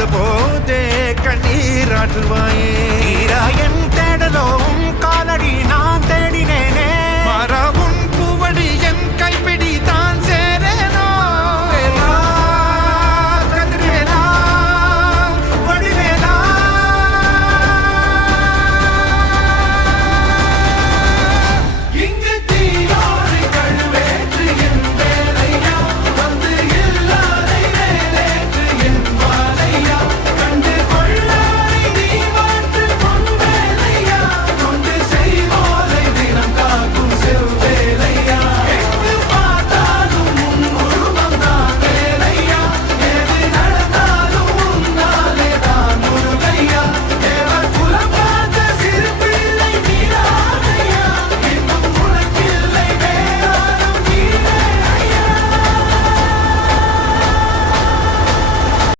தீராத போதே கண்ணீராற்றுவாயே. தீரா என் தேடலோ உன் காலடி நான் தேடினேனே.